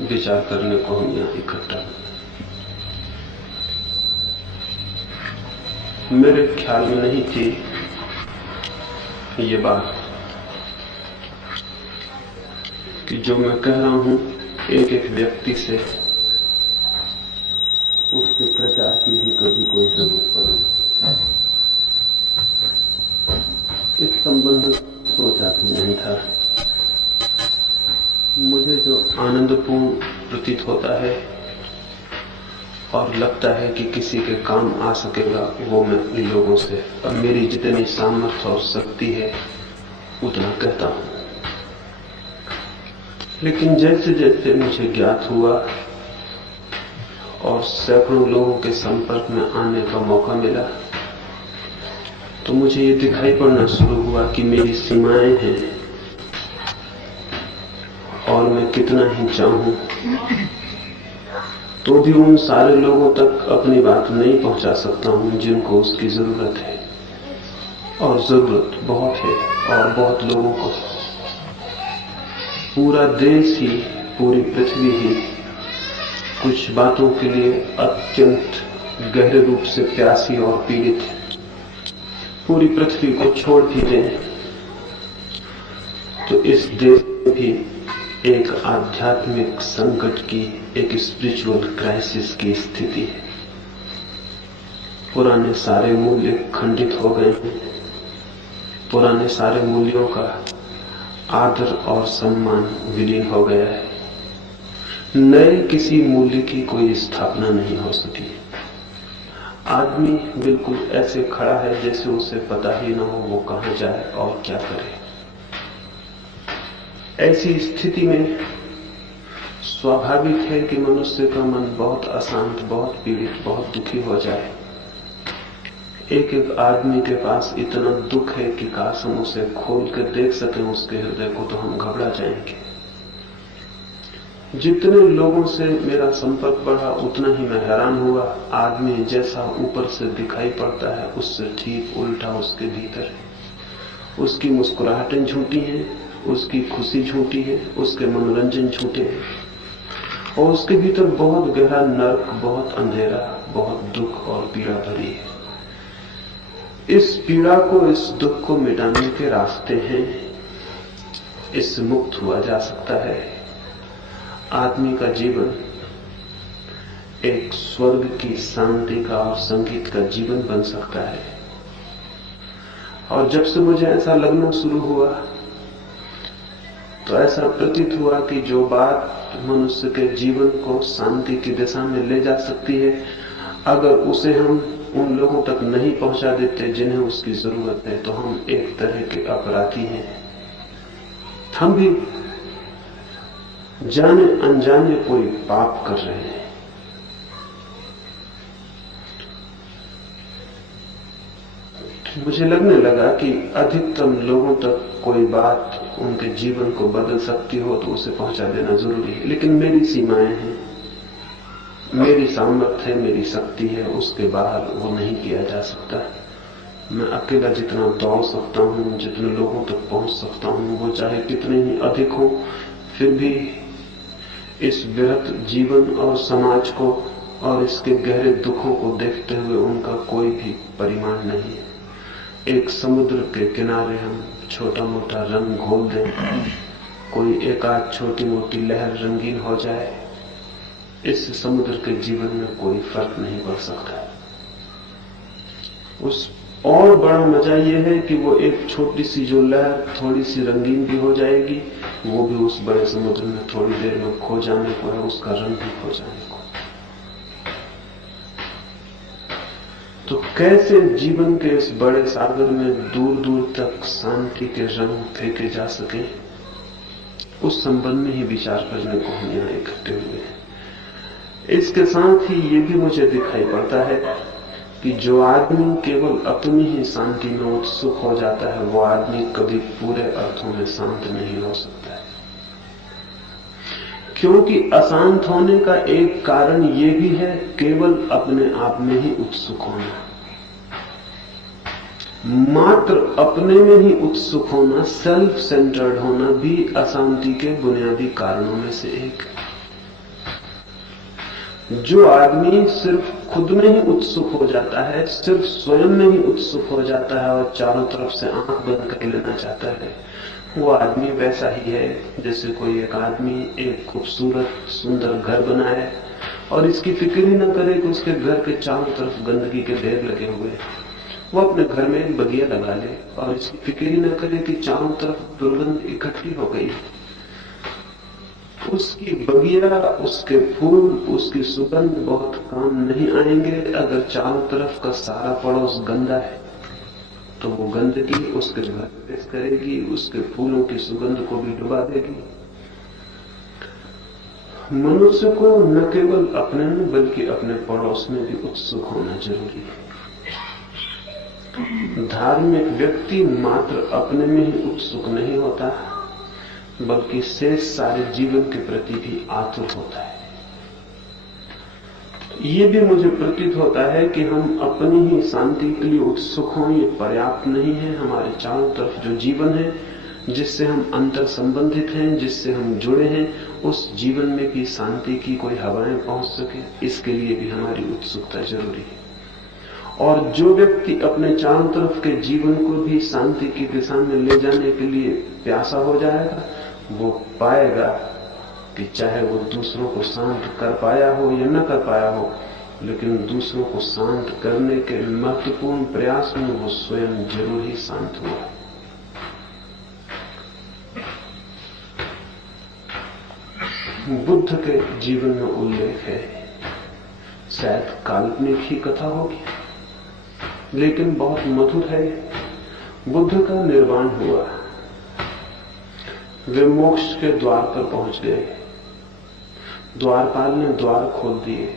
विचार करने को हम यहाँ इकट्ठा हुए। मेरे ख्याल में नहीं थी ये बात कि जो मैं कह रहा हूं एक एक व्यक्ति से उसके प्रचार की भी कभी कोई जरूरत पड़े। इस संबंध सोचा भी नहीं था। मुझे जो आनंदपूर्ण प्रतीत होता है और लगता है कि किसी के काम आ सकेगा वो मैं लोगों से और मेरी जितनी सामर्थ्य और शक्ति है उतना कहता हूं। लेकिन जैसे जैसे मुझे ज्ञात हुआ और सैकड़ों लोगों के संपर्क में आने का मौका मिला तो मुझे ये दिखाई पड़ना शुरू हुआ कि मेरी सीमाएं हैं और मैं कितना ही चाहूं तो भी उन सारे लोगों तक अपनी बात नहीं पहुंचा सकता हूं जिनको उसकी जरूरत है। और जरूरत बहुत है और बहुत लोगों को। पूरा देश ही, पूरी पृथ्वी ही कुछ बातों के लिए अत्यंत गहरे रूप से प्यासी और पीड़ित है। पूरी पृथ्वी को छोड़ भी दें तो इस देश में भी एक आध्यात्मिक संकट की, एक स्पिरिचुअल क्राइसिस की स्थिति है। पुराने सारे मूल्य खंडित हो गए हैं। पुराने सारे मूल्यों का आदर और सम्मान विलीन हो गया है। नए किसी मूल्य की कोई स्थापना नहीं हो सकी। आदमी बिल्कुल ऐसे खड़ा है जैसे उसे पता ही ना हो वो कहां जाए और क्या करे। ऐसी स्थिति में स्वाभाविक है कि मनुष्य का मन बहुत अशांत, बहुत पीड़ित, बहुत दुखी हो जाए। एक एक आदमी के पास इतना दुख है कि काश हम उसे खोल कर देख सकें उसके हृदय को तो हम घबरा जाएंगे। जितने लोगों से मेरा संपर्क बढ़ा उतना ही मैं हैरान हुआ। आदमी जैसा ऊपर से दिखाई पड़ता है उससे ठीक उल्टा उसके भीतर है। उसकी मुस्कुराहटें झूठी हैं, उसकी खुशी झूठी है, उसके मनोरंजन झूठे हैं और उसके भीतर बहुत गहरा नर्क, बहुत अंधेरा, बहुत दुख और पीड़ा भरी है। इस पीड़ा को, इस दुख को मिटाने के रास्ते हैं। इससे मुक्त हुआ जा सकता है। आदमी का जीवन एक स्वर्ग की शांति का और संगीत का जीवन बन सकता है। और जब से मुझे ऐसा लगना शुरू हुआ तो ऐसा प्रतीत हुआ कि जो बात मनुष्य के जीवन को शांति की दिशा में ले जा सकती है, अगर उसे हम उन लोगों तक नहीं पहुंचा देते जिन्हें उसकी जरूरत है तो हम एक तरह के अपराधी हैं। हम भी जाने अनजाने कोई पाप कर रहे हैं। मुझे लगने लगा कि अधिकतम लोगों तक कोई बात उनके जीवन को बदल सकती हो तो उसे पहुंचा देना जरूरी है। लेकिन मेरी सीमाएं हैं, मेरी सामर्थ्य है, मेरी शक्ति है, उसके बाहर वो नहीं किया जा सकता। मैं अकेला जितना दौड़ सकता हूं, जितने लोगों तक पहुंच सकता हूं, वो चाहे कितने ही अधिक हो, फिर भी इस विरत जीवन और समाज को और इसके गहरे दुखों को देखते हुए उनका कोई भी परिमाण नहीं है। एक समुद्र के किनारे हम छोटा मोटा रंग घोल दें, कोई एकाध छोटी मोटी लहर रंगीन हो जाए, इससे समुद्र के जीवन में कोई फर्क नहीं पड़ सकता। उस और बड़ा मजा यह है कि वो एक छोटी सी जो लहर थोड़ी सी रंगीन भी हो जाएगी, वो भी उस बड़े समुद्र में थोड़ी देर में खो जाने को है, उसका रंग भी खो जाने को। तो कैसे जीवन के इस बड़े सागर में दूर दूर तक शांति के रंग फेंके जा सके, उस संबंध में ही विचार करने को हम यहाँ इकट्ठे हुए हैं। इसके साथ ही ये भी मुझे दिखाई पड़ता है कि जो आदमी केवल अपनी ही शांति में उत्सुक हो जाता है वो आदमी कभी पूरे अर्थों में शांत नहीं हो सकता है। क्योंकि अशांत होने का एक कारण ये भी है केवल अपने आप में ही उत्सुक होना। मात्र अपने में ही उत्सुक होना, सेल्फ सेंटर्ड होना भी अशांति के बुनियादी कारणों में से एक है। जो आदमी सिर्फ खुद में ही उत्सुक हो जाता है, सिर्फ स्वयं में ही उत्सुक हो जाता है और चारों तरफ से आंख बंद कर लेना चाहता है, वो आदमी वैसा ही है जैसे कोई एक आदमी एक खूबसूरत सुंदर घर बनाए और इसकी फिक्र ही न करे कि उसके घर के चारों तरफ गंदगी के ढेर लगे हुए हैं। वो अपने घर में एक बगिया लगा ले और इसकी फिक्र ही न करे कि चारों तरफ दुर्गंध इकट्ठी हो गई। उसकी बगिया, उसके फूल, उसकी सुगंध बहुत काम नहीं आएंगे अगर चारों तरफ का सारा पड़ोस गंदा है। तो वो गंदगी उसके घर प्रवेश करेगी, उसके फूलों की सुगंध को भी डुबा देगी। मनुष्य को न केवल अपने में बल्कि अपने पड़ोस में भी उत्सुक होना जरूरी है। धार्मिक व्यक्ति मात्र अपने में ही उत्सुक नहीं होता बल्कि शेष सारे जीवन के प्रति भी आतुर होता है। ये भी मुझे प्रतीत होता है कि हम अपनी ही शांति के लिए उत्सुक हों ये पर्याप्त नहीं है। हमारे चारों तरफ जो जीवन है, जिससे हम अंतर संबंधित हैं, जिससे हम जुड़े हैं, उस जीवन में भी शांति की कोई हवाएं पहुंच सके, इसके लिए भी हमारी उत्सुकता जरूरी है। और जो व्यक्ति अपने चारों तरफ के जीवन को भी शांति की दिशा में ले जाने के लिए प्यासा हो जाएगा, वो पाएगा कि चाहे वो दूसरों को शांत कर पाया हो या न कर पाया हो, लेकिन दूसरों को शांत करने के महत्वपूर्ण प्रयास में वो स्वयं जरूर ही शांत हुआ। बुद्ध के जीवन में उल्लेख है, शायद काल्पनिक ही कथा होगी लेकिन बहुत मधुर है। बुद्ध का निर्वाण हुआ, वे मोक्ष के द्वार पर पहुंच गए। द्वारपाल ने द्वार खोल दिए,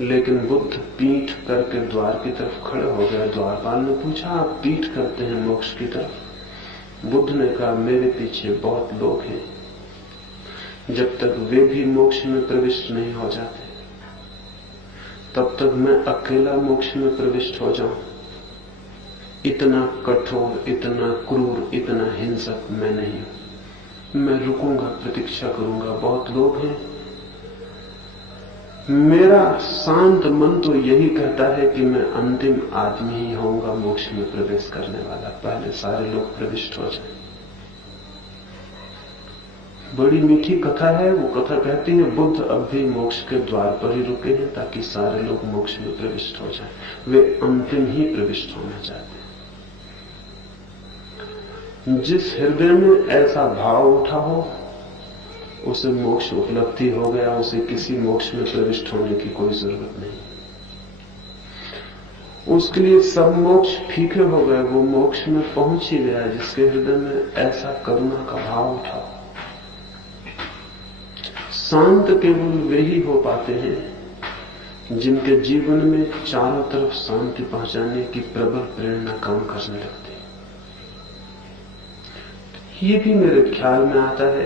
लेकिन बुद्ध पीठ करके द्वार की तरफ खड़े हो गए। द्वारपाल ने पूछा, आप पीठ करते हैं मोक्ष की तरफ? बुद्ध ने कहा, मेरे पीछे बहुत लोग हैं, जब तक वे भी मोक्ष में प्रविष्ट नहीं हो जाते तब तक मैं अकेला मोक्ष में प्रविष्ट हो जाऊं। इतना कठोर, इतना क्रूर, इतना हिंसक मैं नहीं हूं। मैं रुकूंगा, प्रतीक्षा करूंगा। बहुत लोग हैं। मेरा शांत मन तो यही कहता है कि मैं अंतिम आदमी ही होऊंगा मोक्ष में प्रवेश करने वाला, पहले सारे लोग प्रविष्ट हो जाएं। बड़ी मीठी कथा है। वो कथा कहती है बुद्ध अब भी मोक्ष के द्वार पर ही रुके हैं ताकि सारे लोग मोक्ष में प्रविष्ट हो जाएं। वे अंतिम ही प्रविष्ट होना चाहते हैं। जिस हृदय में ऐसा भाव उठा हो उसे मोक्ष उपलब्धि हो गया, उसे किसी मोक्ष में प्रविष्ट होने की कोई जरूरत नहीं। उसके लिए सब मोक्ष फीके हो गए। वो मोक्ष में पहुंच ही गया जिसके हृदय में ऐसा करुणा का भाव उठा। शांत केवल वे ही हो पाते हैं जिनके जीवन में चारों तरफ शांति पहुंचाने की प्रबल प्रेरणा काम करने लगती है। ये भी मेरे ख्याल में आता है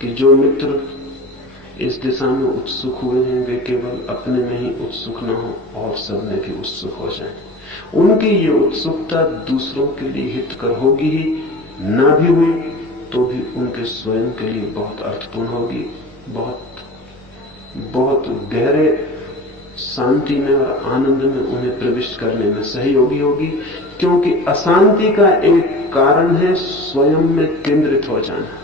कि जो मित्र इस दिशा में उत्सुक हुए हैं वे केवल अपने में ही उत्सुक न हो और सब में भी उत्सुक हो जाएं। उनकी ये उत्सुकता दूसरों के लिए हितकर होगी ही, ना भी हुई तो भी उनके स्वयं के लिए बहुत अर्थपूर्ण होगी, बहुत गहरे शांति में और आनंद में उन्हें प्रविष्ट करने में सहयोगी होगी। क्योंकि अशांति का एक कारण है स्वयं में केंद्रित हो जाना,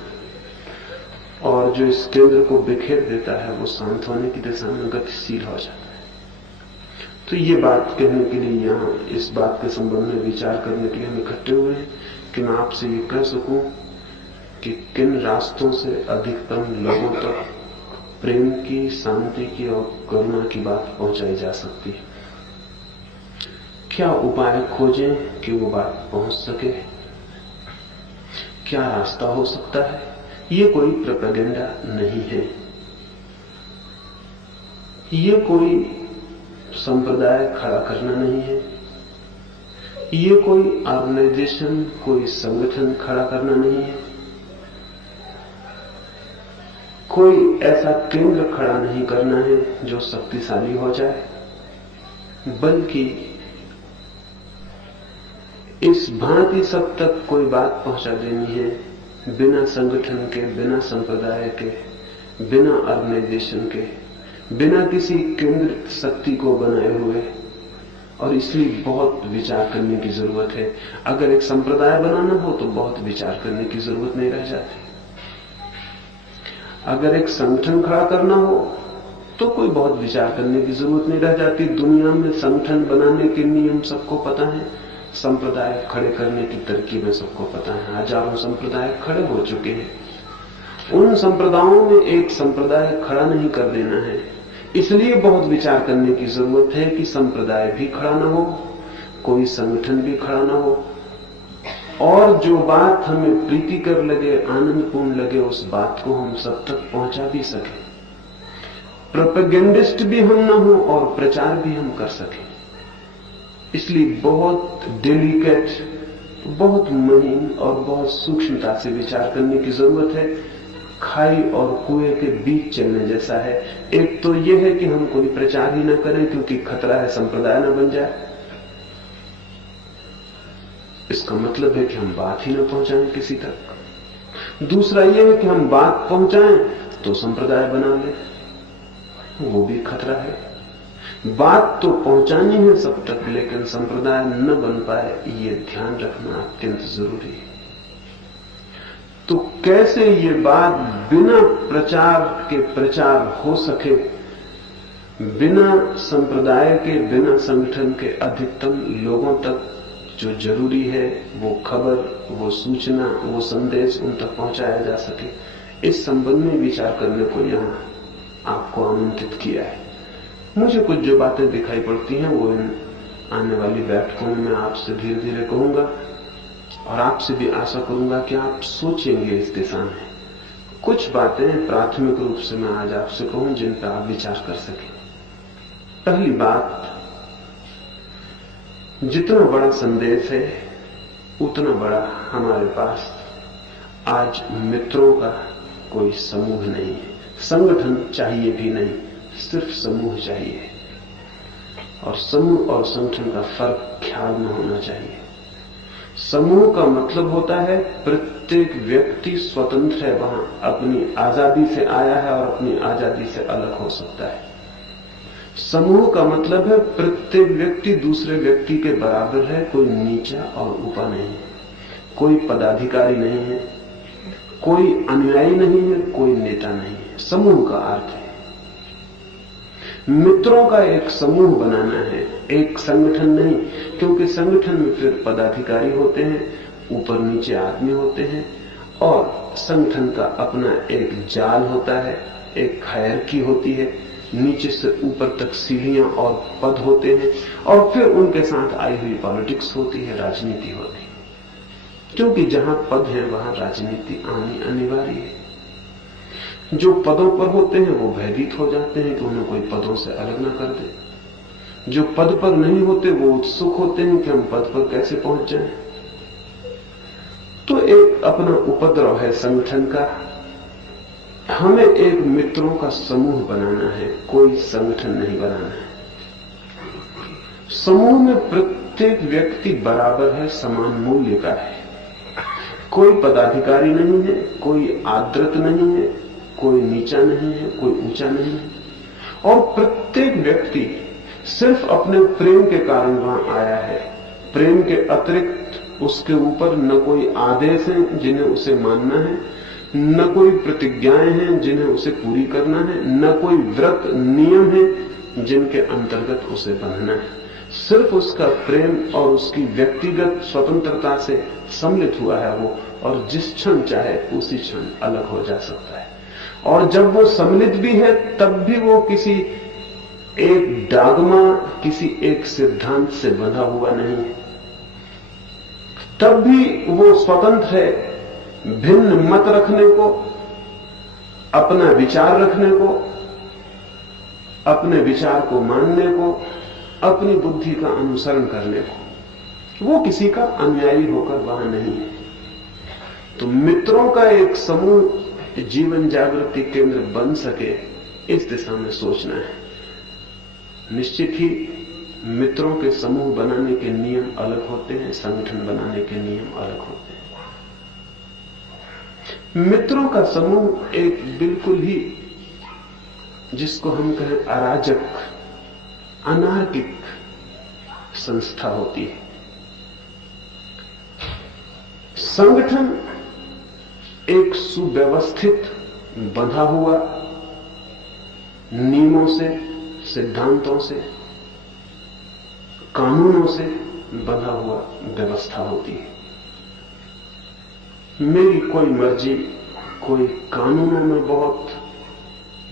और जो इस केंद्र को बिखेर देता है वो शांत होने की दिशा में गतिशील हो जाता है। तो ये बात कहने के लिए यहाँ इस बात के संबंध में विचार करने के लिए हम इकट्ठे हुए हैं कि मैं आपसे ये कह सकूं कि किन रास्तों से अधिकतम लोगों तक प्रेम की, शांति की और करुणा की बात पहुंचाई जा सकती है। क्या उपाय खोजें कि वो बात पहुंच सके? क्या रास्ता हो सकता है? ये कोई प्रोपेगेंडा नहीं है, ये कोई संप्रदाय खड़ा करना नहीं है, ये कोई ऑर्गेनाइजेशन, कोई संगठन खड़ा करना नहीं है, कोई ऐसा केंद्र खड़ा नहीं करना है जो शक्तिशाली हो जाए, बल्कि इस भांति सब तक कोई बात पहुंचा देनी है बिना संगठन के, बिना संप्रदाय के, बिना ऑर्गेनाइजेशन के, बिना किसी केंद्रित शक्ति को बनाए हुए, और इसलिए बहुत विचार करने की जरूरत है। अगर एक संप्रदाय बनाना हो तो बहुत विचार करने की जरूरत नहीं रह जाती। अगर एक संगठन खड़ा करना हो तो कोई बहुत विचार करने की जरूरत नहीं रह जाती। दुनिया में संगठन बनाने के नियम सबको पता है, संप्रदाय खड़े करने की तरकीबें सबको पता है। हजारों संप्रदाय खड़े हो चुके हैं। उन संप्रदायों में एक संप्रदाय खड़ा नहीं कर देना है, इसलिए बहुत विचार करने की जरूरत है कि संप्रदाय भी खड़ा ना हो, कोई संगठन भी खड़ा ना हो, और जो बात हमें प्रीतिकर लगे, आनंदपूर्ण लगे, उस बात को हम सब तक पहुंचा भी सके। प्रोपेगेंडिस्ट भी हम ना हो और प्रचार भी हम कर सके। इसलिए बहुत डेलिकेट, बहुत महीन और बहुत सूक्ष्मता से विचार करने की जरूरत है। खाई और कुएं के बीच चलने जैसा है। एक तो यह है कि हम कोई प्रचार ही ना करें क्योंकि खतरा है संप्रदाय ना बन जाए। इसका मतलब है कि हम बात ही ना पहुंचाएं किसी तक। दूसरा यह है कि हम बात पहुंचाएं तो संप्रदाय बना ले, वो भी खतरा है। बात तो पहुंचानी है सब तक, लेकिन संप्रदाय न बन पाए, ये ध्यान रखना अत्यंत जरूरी है। तो कैसे ये बात बिना प्रचार के प्रचार हो सके, बिना संप्रदाय के, बिना संगठन के अधिकतम लोगों तक जो जरूरी है, वो खबर, वो सूचना, वो संदेश उन तक पहुंचाया जा सके, इस संबंध में विचार करने को यहां आपको आमंत्रित किया है। मुझे कुछ जो बातें दिखाई पड़ती हैं वो इन आने वाली बैठकों में मैं आपसे धीरे धीरे कहूंगा, और आपसे भी आशा करूंगा कि आप सोचेंगे इस दिशा में। कुछ बातें प्राथमिक रूप से मैं आज आपसे कहूं जिन पर आप विचार कर सकें। पहली बात, जितना बड़ा संदेश है उतना बड़ा हमारे पास आज मित्रों का कोई समूह नहीं है। संगठन चाहिए भी नहीं, सिर्फ समूह चाहिए। और समूह और संगठन का फर्क ख्याल में होना चाहिए। समूह का मतलब होता है प्रत्येक व्यक्ति स्वतंत्र है, वहां अपनी आजादी से आया है और अपनी आजादी से अलग हो सकता है। समूह का मतलब है प्रत्येक व्यक्ति दूसरे व्यक्ति के बराबर है, कोई नीचा और ऊपर नहीं है, कोई पदाधिकारी नहीं है, कोई अनुयायी नहीं है, कोई नेता नहीं है। समूह का अर्थ है मित्रों का एक समूह बनाना है, एक संगठन नहीं, क्योंकि संगठन में फिर पदाधिकारी होते हैं, ऊपर नीचे आदमी होते हैं, और संगठन का अपना एक जाल होता है, एक हायरार्की होती है, नीचे से ऊपर तक सीढ़ियां और पद होते हैं, और फिर उनके साथ आई हुई पॉलिटिक्स होती है, राजनीति होती है। क्योंकि जहां पद है वहां राजनीति आनी अनिवार्य है। जो पदों पर होते हैं वो भयभीत हो जाते हैं कि उन्हें कोई पदों से अलग ना कर दे। जो पद पर नहीं होते वो उत्सुक होते हैं कि हम पद पर कैसे पहुंच जाएं। तो एक अपना उपद्रव है संगठन का। हमें एक मित्रों का समूह बनाना है, कोई संगठन नहीं बनाना है। समूह में प्रत्येक व्यक्ति बराबर है, समान मूल्य का है। कोई पदाधिकारी नहीं है, कोई आदृत नहीं है, कोई नीचा नहीं है, कोई ऊंचा नहीं है, और प्रत्येक व्यक्ति सिर्फ अपने प्रेम के कारण वहां आया है। प्रेम के अतिरिक्त उसके ऊपर न कोई आदेश है जिन्हें उसे मानना है, न कोई प्रतिज्ञाएं हैं जिन्हें उसे पूरी करना है, न कोई व्रत नियम है जिनके अंतर्गत उसे बंधना है। सिर्फ उसका प्रेम और उसकी व्यक्तिगत स्वतंत्रता से सम्मिलित हुआ है वो, और जिस क्षण चाहे उसी क्षण अलग हो जा सकता है। और जब वो सम्मिलित भी है तब भी वो किसी एक डागमा, किसी एक सिद्धांत से बंधा हुआ नहीं है। तब भी वो स्वतंत्र है भिन्न मत रखने को, अपना विचार रखने को, अपने विचार को मानने को, अपनी बुद्धि का अनुसरण करने को। वो किसी का अनुयायी होकर वहां नहीं है। तो मित्रों का एक समूह जीवन जागृति केंद्र बन सके, इस दिशा में सोचना है। निश्चित ही मित्रों के समूह बनाने के नियम अलग होते हैं, संगठन बनाने के नियम अलग होते हैं। मित्रों का समूह एक बिल्कुल ही जिसको हम कहें अराजक, अनार्किक संस्था होती है। संगठन एक सुव्यवस्थित, बंधा हुआ नियमों से, सिद्धांतों से, कानूनों से बंधा हुआ व्यवस्था होती है। मेरी कोई मर्जी कोई कानूनों में, बहुत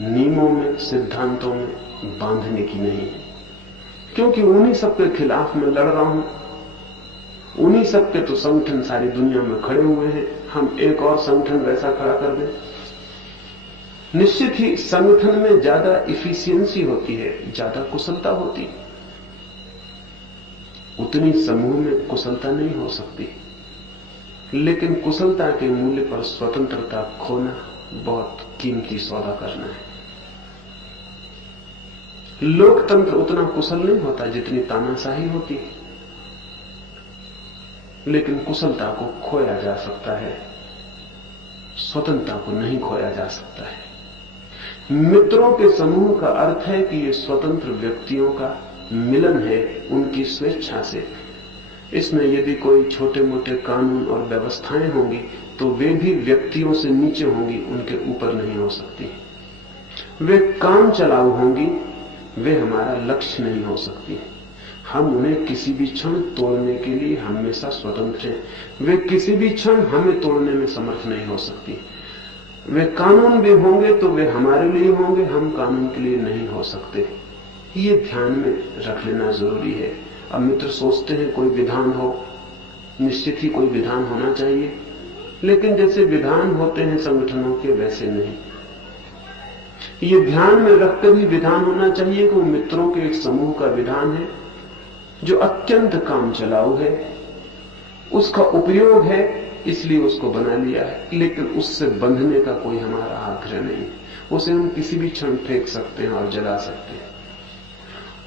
नियमों में, सिद्धांतों में बांधने की नहीं है, क्योंकि उन्हीं सब के खिलाफ मैं लड़ रहा हूं। उन्हीं सब के तो संगठन सारी दुनिया में खड़े हुए हैं। हम एक और संगठन वैसा खड़ा कर दें, निश्चित ही संगठन में ज्यादा इफिशियंसी होती है, ज्यादा कुशलता होती है। उतनी समूह में कुशलता नहीं हो सकती, लेकिन कुशलता के मूल्य पर स्वतंत्रता खोना बहुत कीमती सौदा करना है। लोकतंत्र उतना कुशल नहीं होता जितनी तानाशाही होती है, लेकिन कुशलता को खोया जा सकता है, स्वतंत्रता को नहीं खोया जा सकता है। मित्रों के समूह का अर्थ है कि ये स्वतंत्र व्यक्तियों का मिलन है, उनकी स्वेच्छा से। इसमें यदि कोई छोटे मोटे कानून और व्यवस्थाएं होंगी तो वे भी व्यक्तियों से नीचे होंगी, उनके ऊपर नहीं हो सकती। वे काम चलाऊ होंगी, वे हमारा लक्ष्य नहीं हो सकती। हम उन्हें किसी भी क्षण तोड़ने के लिए हमेशा स्वतंत्र हैं। वे किसी भी क्षण हमें तोड़ने में समर्थ नहीं हो सकती। वे कानून भी होंगे तो वे हमारे लिए होंगे, हम कानून के लिए नहीं हो सकते। ये ध्यान में रख लेना जरूरी है। अब मित्र सोचते हैं कोई विधान हो, निश्चित ही कोई विधान होना चाहिए, लेकिन जैसे विधान होते हैं संगठनों के, वैसे नहीं। ये ध्यान में रखकर ही विधान होना चाहिए कि वो मित्रों के एक समूह का विधान है जो अत्यंत काम चलाऊ है, उसका उपयोग है, इसलिए उसको बना लिया है, लेकिन उससे बंधने का कोई हमारा आग्रह नहीं। उसे हम किसी भी क्षण फेंक सकते हैं और जला सकते हैं।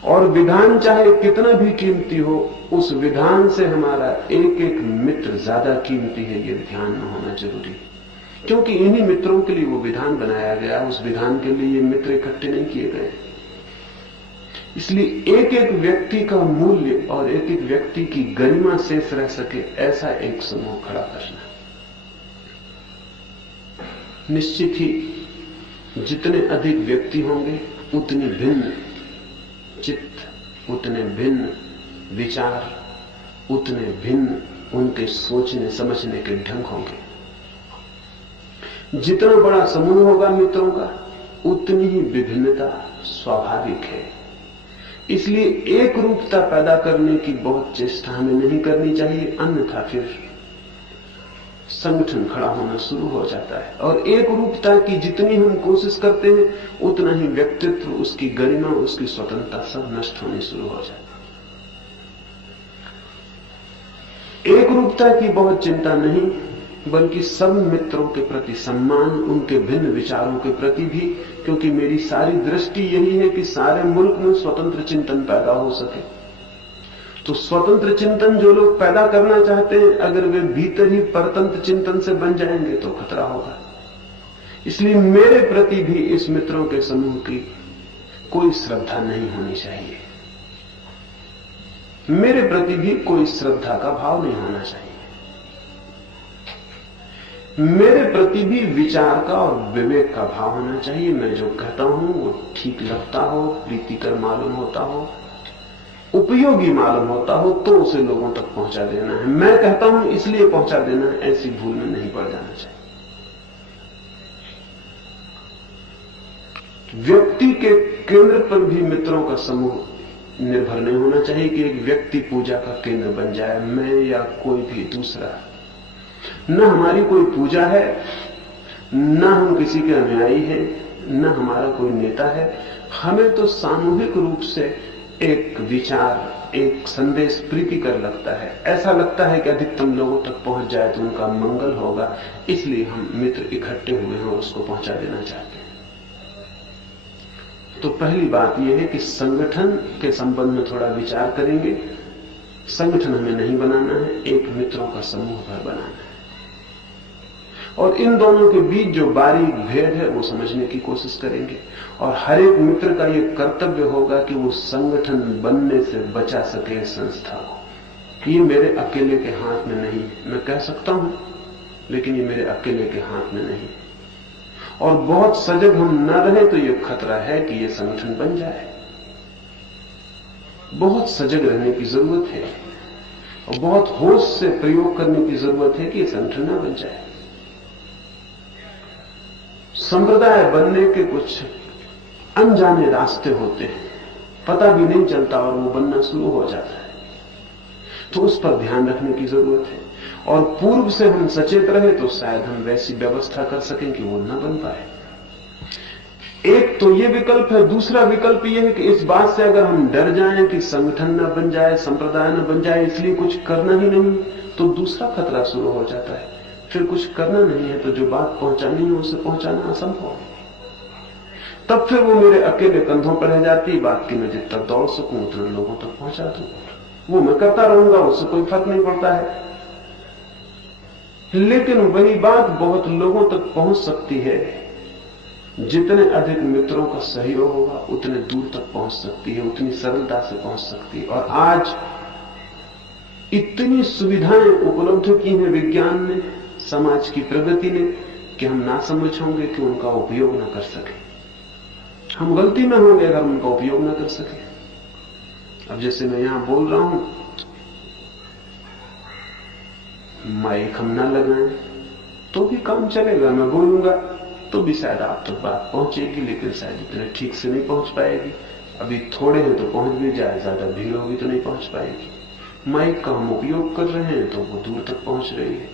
और विधान चाहे कितना भी कीमती हो, उस विधान से हमारा एक एक मित्र ज्यादा कीमती है, ये ध्यान में होना जरूरी है। क्योंकि इन्हीं मित्रों के लिए वो विधान बनाया गया, उस विधान के लिए ये मित्र इकट्ठे नहीं किए गए। इसलिए एक एक व्यक्ति का मूल्य और एक एक व्यक्ति की गरिमा शेष रह सके, ऐसा एक समूह खड़ा करना। निश्चित ही जितने अधिक व्यक्ति होंगे उतनी भिन्न चित्त, उतने भिन्न विचार, उतने भिन्न उनके सोचने समझने के ढंग होंगे। जितना बड़ा समूह होगा मित्रों का, उतनी ही विभिन्नता स्वाभाविक है। इसलिए एक रूपता पैदा करने की बहुत चेष्टा हमें नहीं करनी चाहिए, अन्यथा फिर संगठन खड़ा होना शुरू हो जाता है। और एक रूपता की जितनी हम कोशिश करते हैं, उतना ही व्यक्तित्व, उसकी गरिमा, उसकी स्वतंत्रता सब नष्ट होनी शुरू हो जाती है। एक रूपता की बहुत चिंता नहीं, बल्कि सब मित्रों के प्रति सम्मान, उनके भिन्न विचारों के प्रति भी, क्योंकि मेरी सारी दृष्टि यही है कि सारे मुल्क में स्वतंत्र चिंतन पैदा हो सके। तो स्वतंत्र चिंतन जो लोग पैदा करना चाहते हैं, अगर वे भीतर ही परतंत्र चिंतन से बन जाएंगे तो खतरा होगा। इसलिए मेरे प्रति भी इस मित्रों के समूह की कोई श्रद्धा नहीं होनी चाहिए, मेरे प्रति भी कोई श्रद्धा का भाव नहीं होना चाहिए। मेरे प्रति भी विचार का और विवेक का भाव होना चाहिए। मैं जो कहता हूं वो ठीक लगता हो, प्रीतिकर मालूम होता हो, उपयोगी मालूम होता हो, तो उसे लोगों तक पहुंचा देना है। मैं कहता हूं इसलिए पहुंचा देना है, ऐसी भूल में नहीं पड़ जाना चाहिए। व्यक्ति के केंद्र पर भी मित्रों का समूह निर्भर नहीं होना चाहिए कि एक व्यक्ति पूजा का केंद्र बन जाए, मैं या कोई भी दूसरा। न हमारी कोई पूजा है, न हम किसी के अनुयायी हैं, न हमारा कोई नेता है। हमें तो सामूहिक रूप से एक विचार, एक संदेश प्रीतिकर लगता है। ऐसा लगता है कि अधिकतम लोगों तक पहुंच जाए तो उनका मंगल होगा, इसलिए हम मित्र इकट्ठे हुए हैं और उसको पहुंचा देना चाहते हैं। तो पहली बात यह है कि संगठन के संबंध में थोड़ा विचार करेंगे। संगठन हमें नहीं बनाना है, एक मित्रों का समूह भर बनाना है। और इन दोनों के बीच जो बारीक भेद है वो समझने की कोशिश करेंगे। और हर एक मित्र का ये कर्तव्य होगा कि वो संगठन बनने से बचा सके संस्था को। ये मेरे अकेले के हाथ में नहीं है, मैं कह सकता हूं, लेकिन ये मेरे अकेले के हाथ में नहीं। और बहुत सजग हम न रहे तो ये खतरा है कि ये संगठन बन जाए। बहुत सजग रहने की जरूरत है और बहुत होश से प्रयोग करने की जरूरत है कि ये संगठन न बन जाए। संप्रदाय बनने के कुछ अनजाने रास्ते होते हैं, पता भी नहीं चलता और वो बनना शुरू हो जाता है, तो उस पर ध्यान रखने की जरूरत है। और पूर्व से हम सचेत रहे तो शायद हम वैसी व्यवस्था कर सकें कि वो न बन पाए। एक तो ये विकल्प है। दूसरा विकल्प ये है कि इस बात से अगर हम डर जाएं कि संगठन न बन जाए, संप्रदाय न बन जाए, इसलिए कुछ करना ही नहीं, तो दूसरा खतरा शुरू हो जाता है। फिर कुछ करना नहीं है तो जो बात पहुंचानी है उसे पहुंचाना असंभव है। तब फिर वो मेरे अकेले कंधों पर रह जाती है बात कि मैं जितना दौड़ सकूं उतना लोगों तक पहुंचा दूं। वो मैं करता रहूंगा, उससे कोई फर्क नहीं पड़ता है। लेकिन वही बात बहुत लोगों तक पहुंच सकती है। जितने अधिक मित्रों का सहयोग होगा उतने दूर तक पहुंच सकती है, उतनी सरलता से पहुंच सकती है। और आज इतनी सुविधाएं उपलब्ध की हैं विज्ञान ने, समाज की प्रगति ने, कि हम ना समझ होंगे कि उनका उपयोग न कर सके। हम गलती में होंगे अगर उनका उपयोग न कर सके। अब जैसे मैं यहां बोल रहा हूं, माइक हम ना लगाएं तो भी काम चलेगा। मैं बोलूंगा तो भी शायद आप तक बात पहुंचेगी, लेकिन शायद इतने ठीक से नहीं पहुंच पाएगी। अभी थोड़े हैं तो पहुंच भी जाए, ज्यादा भीड़ होगी तो नहीं पहुंच पाएगी। माइक का हम उपयोग कर रहे हैं तो वो दूर तक पहुंच रही है।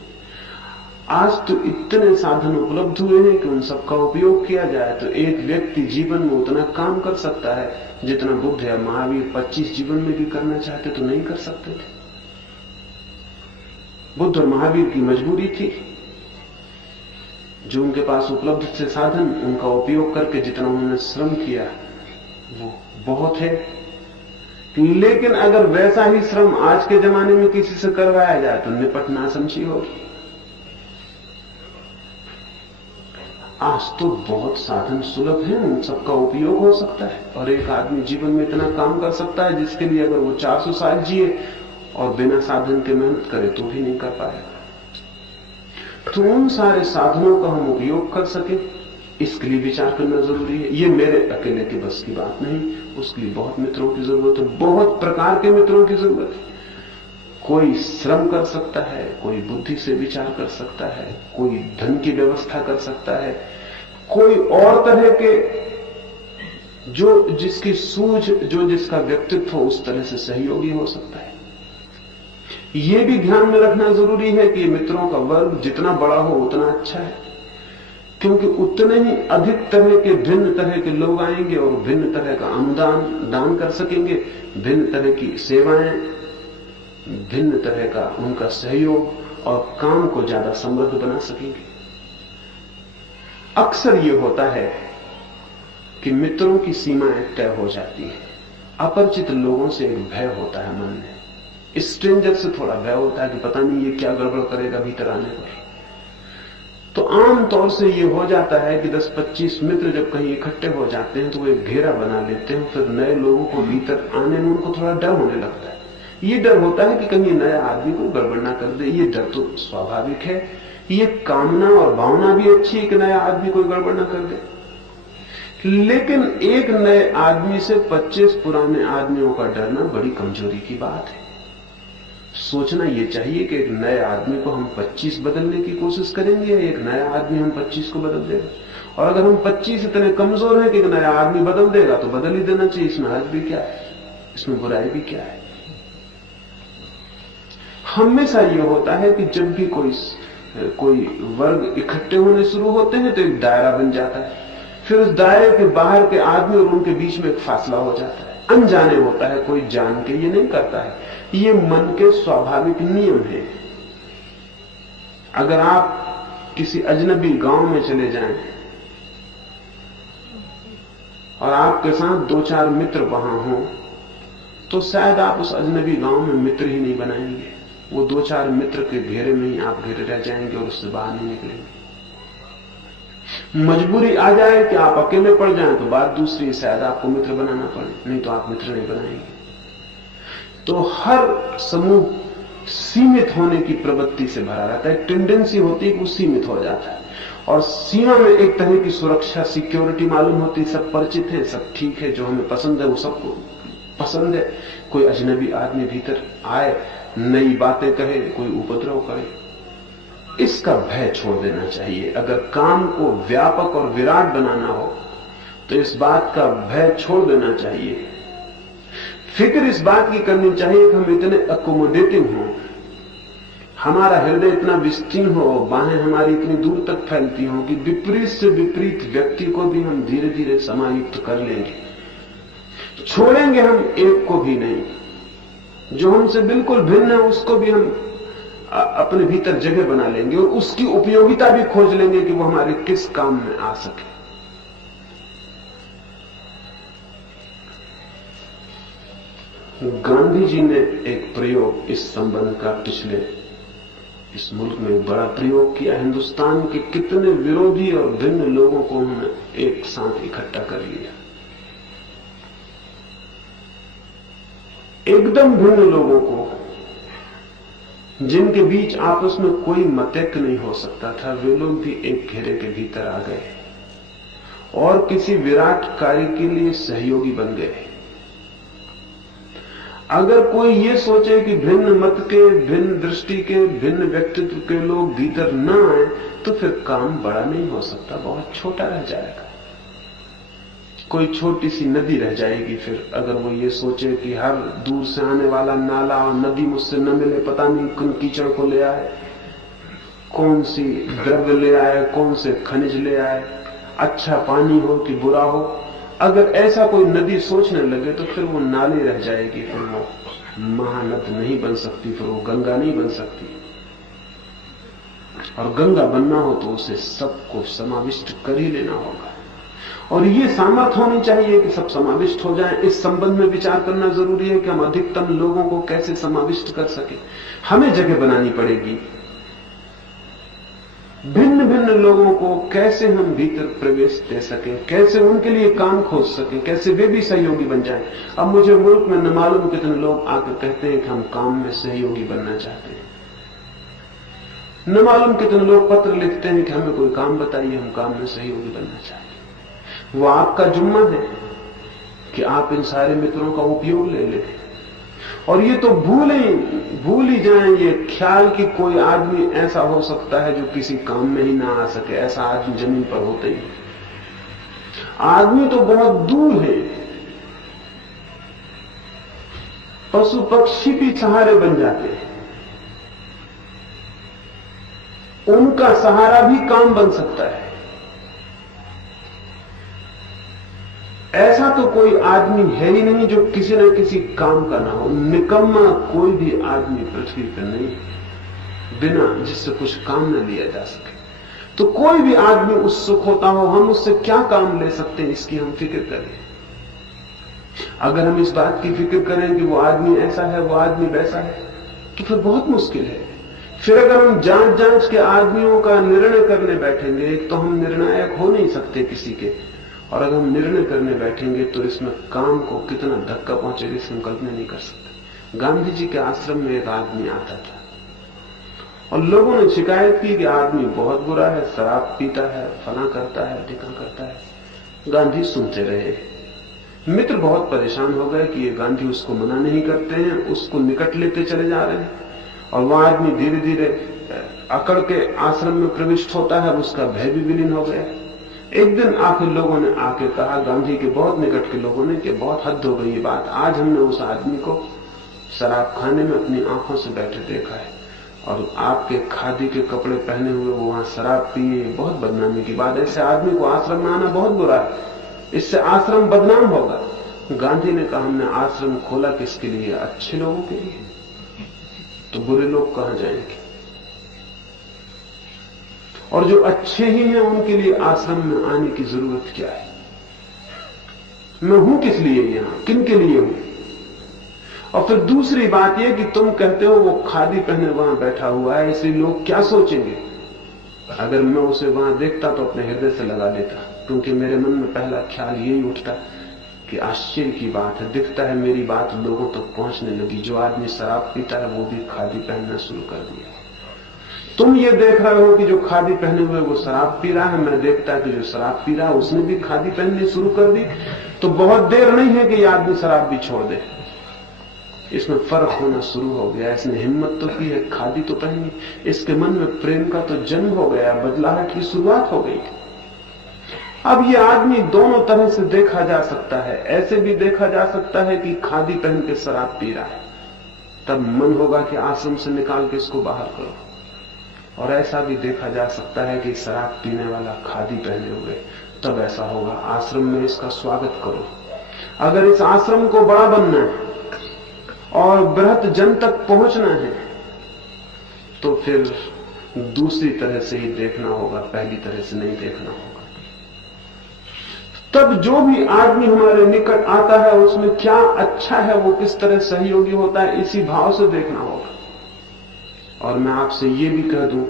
आज तो इतने साधन उपलब्ध हुए हैं कि उन सबका उपयोग किया जाए तो एक व्यक्ति जीवन में उतना काम कर सकता है जितना बुद्ध या महावीर 25 जीवन में भी करना चाहते तो नहीं कर सकते थे। बुद्ध और महावीर की मजबूरी थी, जो उनके पास उपलब्ध थे साधन, उनका उपयोग करके जितना उन्होंने श्रम किया वो बहुत है। लेकिन अगर वैसा ही श्रम आज के जमाने में किसी से करवाया जाए तो निपट नासमझी होगी। आज तो बहुत साधन सुलभ हैं, उन सबका उपयोग हो सकता है और एक आदमी जीवन में इतना काम कर सकता है जिसके लिए अगर वो 400 साल जिए और बिना साधन के मेहनत करे तो भी नहीं कर पाएगा। तो उन सारे साधनों का हम उपयोग कर सके, इसके लिए विचार करना जरूरी है। ये मेरे अकेले के बस की बात नहीं, उसके लिए बहुत मित्रों की जरूरत है, बहुत प्रकार के मित्रों की जरूरत है। कोई श्रम कर सकता है, कोई बुद्धि से विचार कर सकता है, कोई धन की व्यवस्था कर सकता है, कोई और तरह के जो जिसकी सूझ, जो जिसका व्यक्तित्व हो उस तरह से सहयोगी हो सकता है। ये भी ध्यान में रखना जरूरी है कि मित्रों का वर्ग जितना बड़ा हो उतना अच्छा है, क्योंकि उतने ही अधिक तरह के भिन्न तरह के लोग आएंगे और भिन्न तरह का अनुदान दान कर सकेंगे, भिन्न तरह की सेवाएं, भिन्न तरह का उनका सहयोग और काम को ज्यादा समृद्ध बना सकेंगे। अक्सर ये होता है कि मित्रों की सीमाएं तय हो जाती है। अपरिचित लोगों से एक भय होता है मन में, स्ट्रेंजर से थोड़ा भय होता है कि पता नहीं ये क्या गड़बड़ करेगा भीतर आने पर। तो आम तौर से ये हो जाता है कि 10-25 मित्र जब कहीं इकट्ठे हो जाते हैं तो वो एक घेरा बना लेते हैं, फिर नए लोगों को भीतर आने में उनको थोड़ा डर होने लगता है। ये डर होता है कि कहीं नया आदमी को गड़बड़ ना कर दे। ये डर तो स्वाभाविक है, ये कामना और भावना भी अच्छी है कि नया आदमी कोई गड़बड़ ना कर दे। लेकिन एक नए आदमी से 25 पुराने आदमियों का डरना बड़ी कमजोरी की बात है। सोचना यह चाहिए कि एक नए आदमी को हम 25 बदलने की कोशिश करेंगे, एक नया आदमी हम 25 को बदल देगा। और अगर हम 25 इतने कमजोर हैं कि एक नया आदमी बदल देगा तो बदल ही देना चाहिए। इसमें हर्ज भी क्या है, इसमें बुराई भी क्या है। हमेशा यह होता है कि जब भी कोई वर्ग इकट्ठे होने शुरू होते हैं तो एक दायरा बन जाता है, फिर उस दायरे के बाहर के आदमी और उनके बीच में एक फासला हो जाता है। अनजाने होता है, कोई जान के ये नहीं करता है, ये मन के स्वाभाविक नियम है। अगर आप किसी अजनबी गांव में चले जाएं और आपके साथ 2-4 मित्र वहां हों तो शायद आप उस अजनबी गांव में मित्र ही नहीं बनाएंगे। वो 2-4 मित्र के घेरे में ही आप घिरे रह जाएंगे और उससे बाहर नहीं निकलेंगे। मजबूरी आ जाए कि आप अकेले पड़ जाएं तो बात दूसरी है, शायद आपको मित्र बनाना पड़े, नहीं तो आप मित्र नहीं बनाएंगे। तो हर समूह सीमित होने की प्रवृत्ति से भरा रहता है, टेंडेंसी होती है कि वो सीमित हो जाता है, और सीमा में एक तरह की सुरक्षा, सिक्योरिटी मालूम होती है। सब परिचित है, सब ठीक है, जो हमें पसंद है वो सबको पसंद है। कोई अजनबी आदमी भीतर आए, नई बातें कहे, कोई उपद्रव करे, इसका भय छोड़ देना चाहिए। अगर काम को व्यापक और विराट बनाना हो तो इस बात का भय छोड़ देना चाहिए। फिक्र इस बात की करनी चाहिए कि हम इतने अकोमोडेटिंग हों, हमारा हृदय इतना विस्तीर्ण हो, बाहें हमारी इतनी दूर तक फैलती हों कि विपरीत से विपरीत व्यक्ति को भी हम धीरे धीरे समायुक्त कर लेंगे। छोड़ेंगे हम एक को भी नहीं, जो हमसे बिल्कुल भिन्न है उसको भी हम अपने भीतर जगह बना लेंगे, और उसकी उपयोगिता भी खोज लेंगे कि वो हमारे किस काम में आ सके। गांधी जी ने एक प्रयोग इस संबंध का पिछले इस मुल्क में एक बड़ा प्रयोग किया। हिंदुस्तान के कितने विरोधी और भिन्न लोगों को उन्होंने एक साथ इकट्ठा कर लिया। एकदम भिन्न लोगों को, जिनके बीच आपस में कोई मतैक्य नहीं हो सकता था, वे लोग भी एक घेरे के भीतर आ गए और किसी विराट कार्य के लिए सहयोगी बन गए। अगर कोई ये सोचे कि भिन्न मत के, भिन्न दृष्टि के, भिन्न व्यक्तित्व के लोग भीतर न आए, तो फिर काम बड़ा नहीं हो सकता, बहुत छोटा रह जाएगा। कोई छोटी सी नदी रह जाएगी। फिर अगर वो ये सोचे कि हर दूर से आने वाला नाला और नदी मुझसे न मिले, पता नहीं कौन कीचड़ को ले आए, कौन सी द्रव्य ले आए, कौन से खनिज ले आए, अच्छा पानी हो कि बुरा हो, अगर ऐसा कोई नदी सोचने लगे तो फिर वो नाली रह जाएगी, फिर वो महानद नहीं बन सकती, फिर वो गंगा नहीं बन सकती। और गंगा बनना हो तो उसे सबको समाविष्ट कर ही लेना होगा, और ये सामर्थ्य होनी चाहिए कि सब समाविष्ट हो जाए। इस संबंध में विचार करना जरूरी है कि हम अधिकतम लोगों को कैसे समाविष्ट कर सके। हमें जगह बनानी पड़ेगी, भिन्न भिन्न लोगों को कैसे हम भीतर प्रवेश दे सके, कैसे उनके लिए काम खोज सके, कैसे वे भी सहयोगी बन जाएं। अब मुझे मुल्क में न मालूम कितने लोग आकर कहते हैं कि हम काम में सहयोगी बनना चाहते हैं, न मालूम कितने लोग पत्र लिखते हैं कि हमें कोई काम बताइए, हम काम में सहयोगी बनना चाहते हैं। वो आपका जुम्मा है कि आप इन सारे मित्रों का उपयोग ले लें, और ये तो भूल ही जाएं ये ख्याल कि कोई आदमी ऐसा हो सकता है जो किसी काम में ही ना आ सके। ऐसा आदमी जमीन पर होते ही, आदमी तो बहुत दूर है, पशु पक्षी भी सहारे बन जाते हैं, उनका सहारा भी काम बन सकता है। ऐसा तो कोई आदमी है ही नहीं जो किसी न किसी काम का ना हो। निकम्मा कोई भी आदमी पृथ्वी पर नहीं है बिना जिससे कुछ काम न लिया जा सके। तो कोई भी आदमी उत्सुक होता हो, हम उससे क्या काम ले सकते हैं, इसकी हम फिक्र करें। अगर हम इस बात की फिक्र करें कि वो आदमी ऐसा है, वो आदमी वैसा है, तो फिर बहुत मुश्किल है। फिर अगर हम जांच के आदमियों का निर्णय करने बैठेंगे, एक तो हम निर्णायक हो नहीं सकते किसी के, और अगर हम निर्णय करने बैठेंगे तो इसमें काम को कितना धक्का पहुंचेगा इसकी हम कल्पना नहीं कर सकते। गांधी जी के आश्रम में एक आदमी आता था और लोगों ने शिकायत की कि आदमी बहुत बुरा है, शराब पीता है, फला करता है, ढिका करता है। गांधी सुनते रहे। मित्र बहुत परेशान हो गए कि ये गांधी उसको मना नहीं करते हैं, उसको निकट लेते चले जा रहे हैं, और वह आदमी धीरे धीरे अकड़ के आश्रम में प्रविष्ट होता है। उसका भय भी विलीन हो गया। एक दिन आखिर लोगों ने आके कहा, गांधी के बहुत निकट के लोगों ने, कि बहुत हद हो गई ये बात। आज हमने उस आदमी को शराब खाने में अपनी आंखों से बैठे देखा है, और आपके खादी के कपड़े पहने हुए वो वहां शराब पिए, बहुत बदनामी की बात। ऐसे आदमी को आश्रम में आना बहुत बुरा है, इससे आश्रम बदनाम होगा। गांधी ने कहा, हमने आश्रम खोला किसके लिए? अच्छे लोगों के लिए। तो बुरे लोग कहां जाएंगे? और जो अच्छे ही हैं उनके लिए आश्रम में आने की जरूरत क्या है? मैं हूं किस लिए यहां, किन के लिए हूं? और फिर दूसरी बात यह कि तुम कहते हो वो खादी पहने वहां बैठा हुआ है, इसलिए लोग क्या सोचेंगे? अगर मैं उसे वहां देखता तो अपने हृदय से लगा लेता, क्योंकि मेरे मन में पहला ख्याल यही उठता कि आश्चर्य की बात है, दिखता है मेरी बात लोगों तक पहुंचने लगी। जो आदमी शराब पीता है वो भी खादी पहनना शुरू कर दिया। तुम ये देख रहे हो कि जो खादी पहने हुए वो शराब पी रहा है, मैं देखता है कि जो शराब पी रहा है उसने भी खादी पहननी शुरू कर दी। तो बहुत देर नहीं है कि ये आदमी शराब भी छोड़ दे। इसमें फर्क होना शुरू हो गया। इसने हिम्मत तो की है, खादी तो पहनी, इसके मन में प्रेम का तो जन्म हो गया, बदलाहट की शुरुआत हो गई। अब ये आदमी दोनों तरह से देखा जा सकता है। ऐसे भी देखा जा सकता है कि खादी पहन के शराब पी रहा है, तब मन होगा कि आश्रम से निकाल के इसको बाहर करो। और ऐसा भी देखा जा सकता है कि शराब पीने वाला खादी पहने हुए, तब ऐसा होगा आश्रम में इसका स्वागत करो। अगर इस आश्रम को बड़ा बनना है और बृहत जन तक पहुंचना है तो फिर दूसरी तरह से ही देखना होगा, पहली तरह से नहीं देखना होगा। तब जो भी आदमी हमारे निकट आता है उसमें क्या अच्छा है, वो किस तरह सहयोगी होता है, इसी भाव से देखना होगा। और मैं आपसे ये भी कह दूं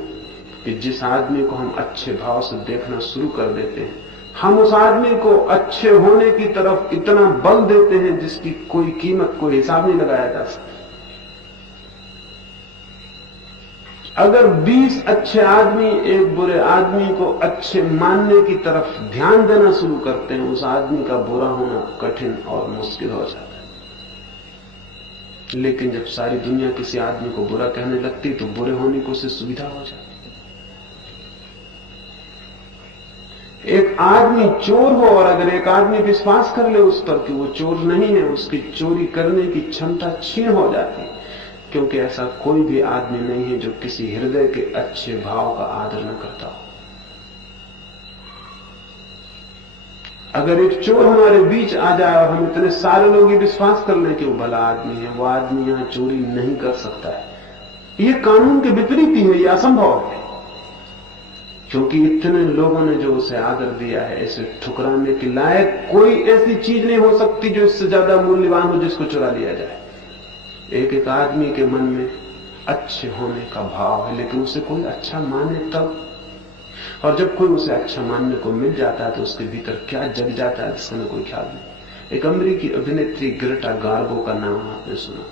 कि जिस आदमी को हम अच्छे भाव से देखना शुरू कर देते हैं, हम उस आदमी को अच्छे होने की तरफ इतना बल देते हैं जिसकी कोई कीमत, कोई हिसाब नहीं लगाया जा सकता। अगर 20 अच्छे आदमी एक बुरे आदमी को अच्छे मानने की तरफ ध्यान देना शुरू करते हैं, उस आदमी का बुरा होना कठिन और मुश्किल हो जाता है। लेकिन जब सारी दुनिया किसी आदमी को बुरा कहने लगती तो बुरे होने को उससे सुविधा हो जाती। एक आदमी चोर हो और अगर एक आदमी विश्वास कर ले उस पर कि वो चोर नहीं है, उसकी चोरी करने की क्षमता छीन हो जाती, क्योंकि ऐसा कोई भी आदमी नहीं है जो किसी हृदय के अच्छे भाव का आदर न करता हो। अगर एक चोर हमारे बीच आ जाए और हम इतने सारे लोग ये विश्वास कर लें कि वो भला आदमी है, वो आदमी यहां चोरी नहीं कर सकता है, ये कानून के विपरीत ही है, ये असंभव है। क्योंकि इतने लोगों ने जो उसे आदर दिया है, इसे ठुकराने के लायक कोई ऐसी चीज नहीं हो सकती जो इससे ज्यादा मूल्यवान हो जिसको चुरा लिया जाए। एक एक आदमी के मन में अच्छे होने का भाव है, लेकिन उसे कोई अच्छा माने तब। और जब कोई उसे अच्छा मानने को मिल जाता है तो उसके भीतर क्या जग जाता है इसका कोई ख्याल नहीं। एक अमेरिकी अभिनेत्री ग्रेटा गार्बो का नाम आपने सुना।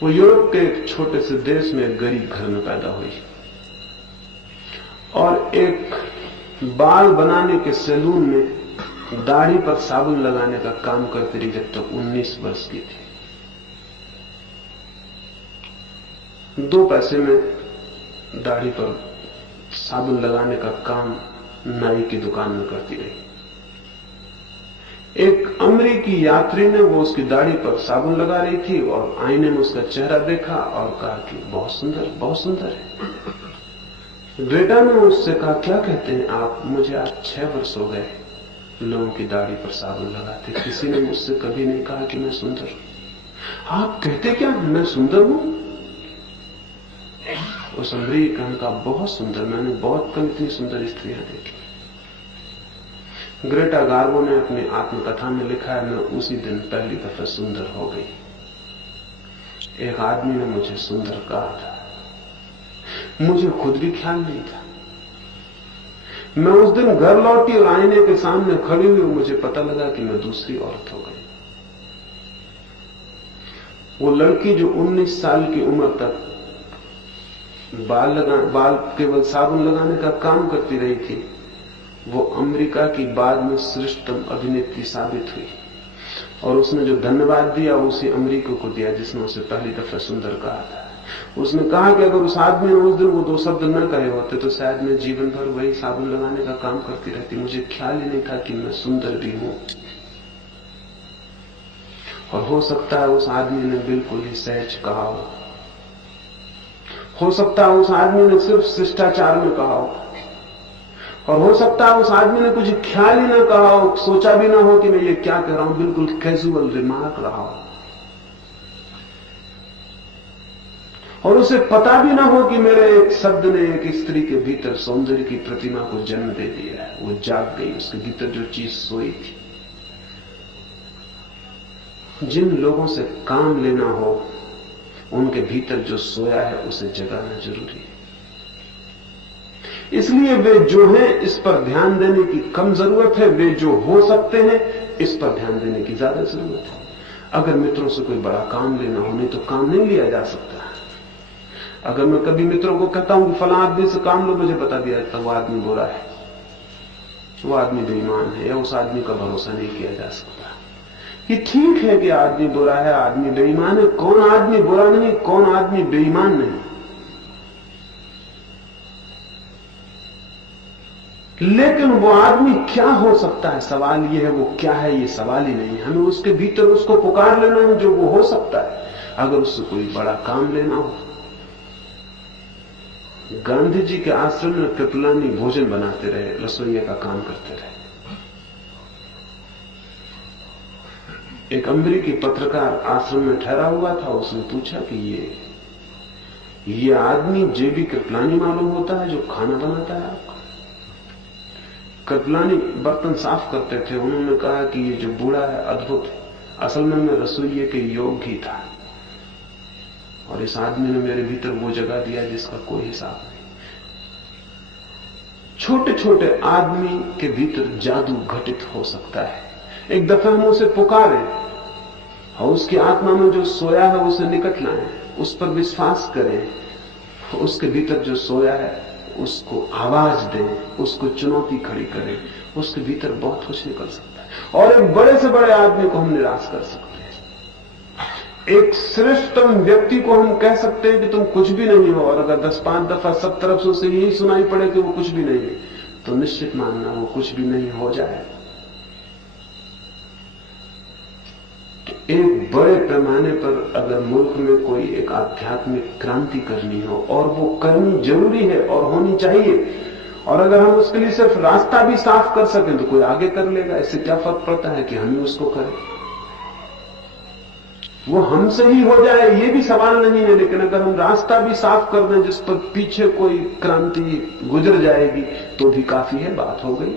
वो यूरोप के एक छोटे से देश में एक गरीब घर में पैदा हुई और एक बाल बनाने के सैलून में दाढ़ी पर साबुन लगाने का काम करती रही जब तक 19 वर्ष की थी। 2 पैसे में दाढ़ी पर साबुन लगाने का काम नाई की दुकान में करती रही। एक अमेरिकी यात्री ने, वो उसकी दाढ़ी पर साबुन लगा रही थी और आईने में उसका चेहरा देखा और कहा कि बहुत सुंदर, बहुत सुंदर है। ग्रेटा ने उससे कहा, क्या कहते हैं आप? मुझे आज 6 वर्ष हो गए लोगों की दाढ़ी पर साबुन लगाते, किसी ने मुझसे कभी नहीं कहा कि मैं सुंदर हूं। आप कहते क्या मैं सुंदर हूं? उस अमेरिकन का बहुत सुंदर, मैंने बहुत कम इतनी सुंदर स्त्रियां देखी। ग्रेटा गार्बो ने अपनी आत्मकथा में लिखा है, मैं उसी दिन पहली दफा सुंदर हो गई। एक आदमी ने मुझे सुंदर कहा था, मुझे खुद भी ख्याल नहीं था। मैं उस दिन घर लौटी और आईने के सामने खड़ी हुई, मुझे पता लगा कि मैं दूसरी औरत हो गई। वो लड़की जो 19 साल की उम्र तक बाल केवल साबुन लगाने का काम करती रही थी, वो अमेरिका की बाद में श्रेष्ठतम अभिनेत्री साबित हुई। और उसने जो धन्यवाद दिया उसी अमेरिका को दिया जिसने उसे पहली दफा सुंदर कहा था। उसने कहा कि अगर उस आदमी ने उस दिन वो 2 शब्द न कहे होते तो शायद मैं जीवन भर वही साबुन लगाने का काम करती रहती। मुझे ख्याल ही नहीं था कि मैं सुंदर भी हूं। और हो सकता है उस आदमी ने बिल्कुल ही सहज कहा हो सकता है उस आदमी ने सिर्फ शिष्टाचार में कहा हो, और हो सकता है उस आदमी ने कुछ ख्याल ही ना कहा हो, सोचा भी ना हो कि मैं ये क्या कह रहा हूं, बिल्कुल कैजुअल रिमार्क रहा हो। और उसे पता भी ना हो कि मेरे एक शब्द ने एक स्त्री के भीतर सौंदर्य की प्रतिमा को जन्म दे दिया है। वो जाग गई, उसके भीतर जो चीज सोई थी। जिन लोगों से काम लेना हो उनके भीतर जो सोया है उसे जगाना जरूरी है। इसलिए वे जो हैं इस पर ध्यान देने की कम जरूरत है, वे जो हो सकते हैं इस पर ध्यान देने की ज्यादा जरूरत है। अगर मित्रों से कोई बड़ा काम लेना हो, नहीं तो काम नहीं लिया जा सकता। अगर मैं कभी मित्रों को कहता हूं कि फला आदमी से काम लो, मुझे बता दिया जाता वो आदमी बुरा है, वो आदमी बेईमान है, या उस आदमी का भरोसा नहीं किया जा सकता। ये ठीक है कि आदमी बुरा है, आदमी बेईमान है। कौन आदमी बुरा नहीं, कौन आदमी बेईमान नहीं, लेकिन वो आदमी क्या हो सकता है, सवाल ये है वो क्या है, ये सवाल ही नहीं। हमें उसके भीतर उसको पुकार लेना है जो वो हो सकता है। अगर उससे कोई बड़ा काम लेना हो, गांधी जी के आश्रम में कृपलानी भोजन बनाते रहे, रसोइया का काम करते रहे। एक अमेरिकी पत्रकार आश्रम में ठहरा हुआ था, उसने पूछा कि ये आदमी जेबी कृपलानी मालूम होता है जो खाना बनाता है आपका? कृपलानी बर्तन साफ करते थे। उन्होंने कहा कि ये जो बूढ़ा है अद्भुत है, असल में मैं रसोइये के योग्य ही था, और इस आदमी ने मेरे भीतर वो जगह दिया जिसका कोई हिसाब नहीं। छोटे छोटे आदमी के भीतर जादू घटित हो सकता है। एक दफा हम उसे पुकारें और उसकी आत्मा में जो सोया है उसे निकट लाएं, उस पर विश्वास करें, उसके भीतर जो सोया है उसको आवाज दें, उसको चुनौती खड़ी करें, उसके भीतर बहुत कुछ निकल सकता है। और एक बड़े से बड़े आदमी को हम निराश कर सकते हैं। एक श्रेष्ठतम व्यक्ति को हम कह सकते हैं कि तुम कुछ भी नहीं हो, और अगर 10-5 दफा सब तरफ से उसे यही सुनाई पड़े कि वो कुछ भी नहीं है, तो निश्चित मानना वो कुछ भी नहीं हो जाए। एक बड़े पैमाने पर अगर मुल्क में कोई एक आध्यात्मिक क्रांति करनी हो, और वो करनी जरूरी है और होनी चाहिए, और अगर हम उसके लिए सिर्फ रास्ता भी साफ कर सकें तो कोई आगे कर लेगा। इससे क्या फर्क पड़ता है कि हम ही उसको करें, वो हमसे ही हो जाए ये भी सवाल नहीं है। लेकिन अगर हम रास्ता भी साफ कर दें जिस पर पीछे कोई क्रांति गुजर जाएगी तो भी काफी है, बात हो गई।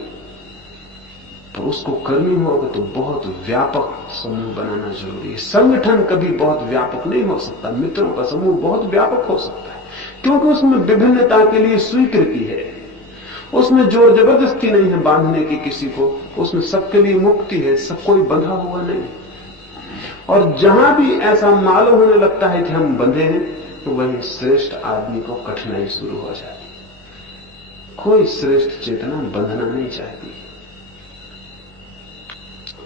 तो उसको करनी होगा तो बहुत व्यापक समूह बनाना जरूरी है। संगठन कभी बहुत व्यापक नहीं हो सकता, मित्रों का समूह बहुत व्यापक हो सकता है, क्योंकि उसमें विभिन्नता के लिए स्वीकृति है, उसमें जोर जबरदस्ती नहीं है बांधने की किसी को, उसमें सबके लिए मुक्ति है, सब कोई बंधा हुआ नहीं। और जहां भी ऐसा मालूम होने लगता है कि हम बंधे हैं, तो वहीं श्रेष्ठ आदमी को कठिनाई शुरू हो जाती। कोई श्रेष्ठ चेतना बंधना नहीं चाहती,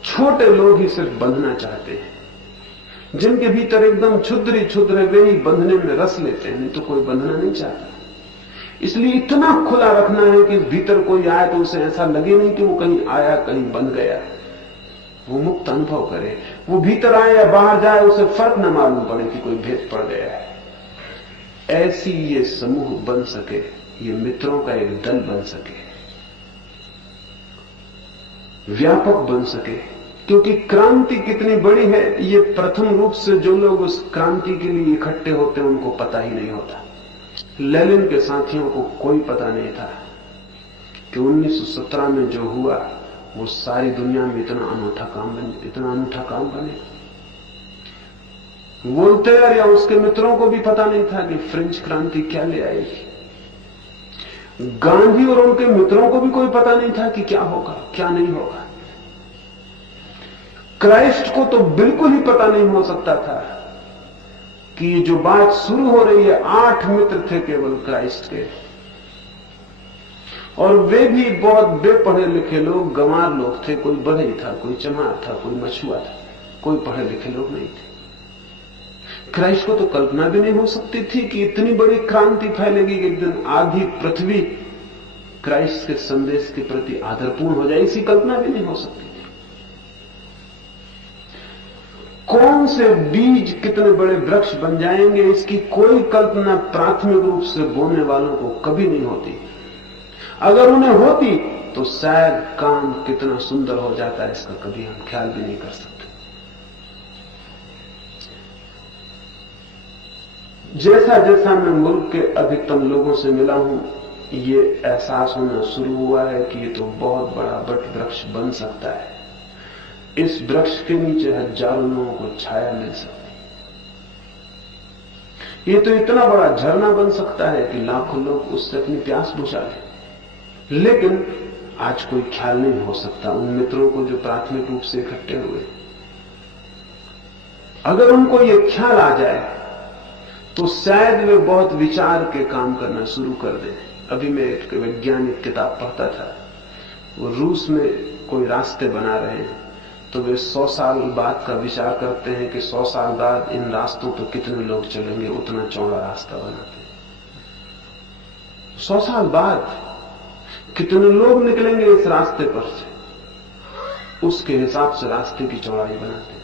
छोटे लोग ही सिर्फ बंधना चाहते हैं। जिनके भीतर एकदम क्षुद्र ही क्षुद्र है वे ही बंधने में रस लेते हैं, नहीं तो कोई बंधना नहीं चाहता। इसलिए इतना खुला रखना है कि भीतर कोई आए तो उसे ऐसा लगे नहीं कि वो कहीं आया कहीं बंध गया, वो मुक्त अनुभव करे। वो भीतर आए या बाहर जाए उसे फर्क न मालूम पड़े कि कोई भेद पड़ गया है। ऐसी ये समूह बन सके, ये मित्रों का एक दल बन सके, व्यापक बन सके। क्योंकि क्रांति कितनी बड़ी है ये प्रथम रूप से जो लोग उस क्रांति के लिए इकट्ठे होते हैं उनको पता ही नहीं होता। लेनिन के साथियों को कोई पता नहीं था कि 1917 में जो हुआ वो सारी दुनिया में इतना अनूठा काम बने। वोल्टेयर या उसके मित्रों को भी पता नहीं था कि फ्रेंच क्रांति क्या ले आएगी। गांधी और उनके मित्रों को भी कोई पता नहीं था कि क्या होगा क्या नहीं होगा। क्राइस्ट को तो बिल्कुल ही पता नहीं हो सकता था कि जो बात शुरू हो रही है, 8 मित्र थे केवल क्राइस्ट के, और वे भी बहुत बेपढ़े लिखे लोग, गंवार लोग थे। कोई बढ़ई था, कोई चमार था, कोई मछुआ था, कोई पढ़े लिखे लोग नहीं थे। क्राइस्ट को तो कल्पना भी नहीं हो सकती थी कि इतनी बड़ी क्रांति फैलेगी कि एक दिन आधी पृथ्वी क्राइस्ट के संदेश के प्रति आदरपूर्ण हो जाए। इसी कल्पना भी नहीं हो सकती थी। कौन से बीज कितने बड़े वृक्ष बन जाएंगे इसकी कोई कल्पना प्राथमिक रूप से बोने वालों को कभी नहीं होती। अगर उन्हें होती तो शायद काम कितना सुंदर हो जाता है इसका कभी हम ख्याल भी नहीं कर सकते। जैसा जैसा मैं मुल्क के अधिकतम लोगों से मिला हूं, ये एहसास होना शुरू हुआ है कि ये तो बहुत बड़ा वट वृक्ष बन सकता है। इस वृक्ष के नीचे हजारों लोगों को छाया मिल सकती। ये तो इतना बड़ा झरना बन सकता है कि लाखों लोग उससे अपनी प्यास बुझा लें। लेकिन आज कोई ख्याल नहीं हो सकता उन मित्रों को जो प्राथमिक रूप से इकट्ठे हुए। अगर उनको ये ख्याल आ जाए तो शायद वे बहुत विचार के काम करना शुरू कर दें। अभी मैं एक वैज्ञानिक किताब पढ़ता था, वो रूस में कोई रास्ते बना रहे हैं, तो वे 100 साल बाद का विचार करते हैं कि 100 साल बाद इन रास्तों पर कितने लोग चलेंगे, उतना चौड़ा रास्ता बनाते हैं। 100 साल बाद कितने लोग निकलेंगे इस रास्ते पर से, उसके हिसाब से रास्ते की चौड़ाई बनाते हैं।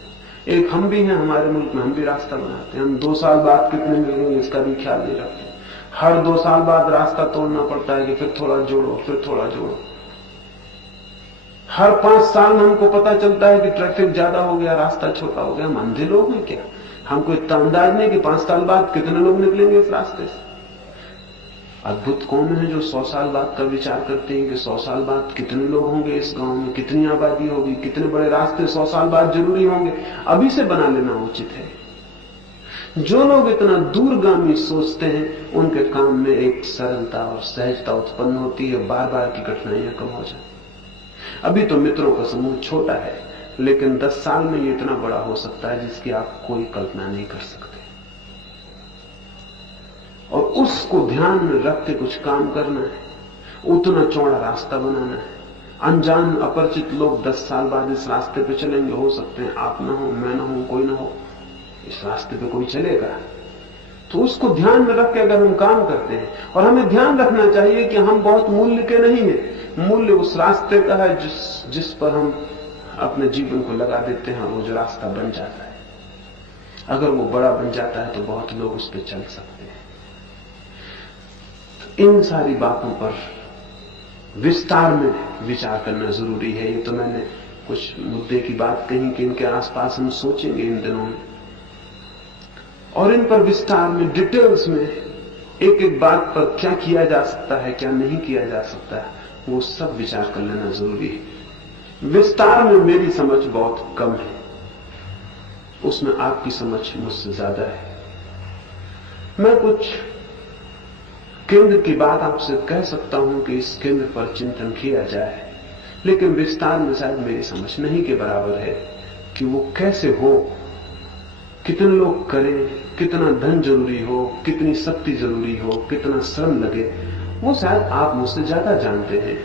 एक हम भी हैं हमारे मुल्क में, हम भी रास्ता बनाते हैं। हम 2 साल बाद कितने मिलेंगे इसका भी ख्याल नहीं रखते। हर 2 साल बाद रास्ता तोड़ना पड़ता है कि फिर थोड़ा जोड़ो, फिर थोड़ा जोड़ो। हर 5 साल में हमको पता चलता है कि ट्रैफिक ज्यादा हो गया, रास्ता छोटा हो गया। हम अंधे लोग हैं क्या? हमको इतना अंदाज नहीं कि 5 साल बाद कितने लोग निकलेंगे इस रास्ते से। अद्भुत कौन है जो 100 साल बाद का विचार करते हैं कि 100 साल बाद कितने लोग होंगे इस गांव में, कितनी आबादी होगी, कितने बड़े रास्ते 100 साल बाद जरूरी होंगे। अभी से बना लेना उचित है। जो लोग इतना दूरगामी सोचते हैं उनके काम में एक सरलता और सहजता उत्पन्न होती है, बार बार की कठिनाइयां कम हो जाती। अभी तो मित्रों का समूह छोटा है, लेकिन 10 साल में ये इतना बड़ा हो सकता है जिसकी आप कोई कल्पना नहीं कर सकते। और उसको ध्यान में रख के कुछ काम करना है, उतना चौड़ा रास्ता बनाना है। अनजान अपरिचित लोग 10 साल बाद इस रास्ते पे चलेंगे। हो सकते हैं आप ना हो, मैं ना हो, कोई ना हो, इस रास्ते पे कोई चलेगा। तो उसको ध्यान में रख के अगर हम काम करते हैं, और हमें ध्यान रखना चाहिए कि हम बहुत मूल्य के नहीं हैं। मूल्य उस रास्ते का है जिस पर हम अपने जीवन को लगा देते हैं, वो जो रास्ता बन जाता है। अगर वो बड़ा बन जाता है तो बहुत लोग उस पर चल सकते हैं। इन सारी बातों पर विस्तार में विचार करना जरूरी है। ये तो मैंने कुछ मुद्दे की बात कही कि इनके आसपास हम सोचेंगे इन दिनों में, और इन पर विस्तार में, डिटेल्स में, एक एक बात पर क्या किया जा सकता है, क्या नहीं किया जा सकता है, वो सब विचार कर लेना जरूरी है। विस्तार में मेरी समझ बहुत कम है, उसमें आपकी समझ मुझसे ज्यादा है। मैं कुछ केंद्र की बात आपसे कह सकता हूं कि इस केंद्र पर चिंतन किया जाए, लेकिन विस्तार में शायद मेरी समझ नहीं के बराबर है कि वो कैसे हो, कितने लोग करें, कितना धन जरूरी हो, कितनी शक्ति जरूरी हो, कितना श्रम लगे, वो शायद आप मुझसे ज्यादा जानते हैं।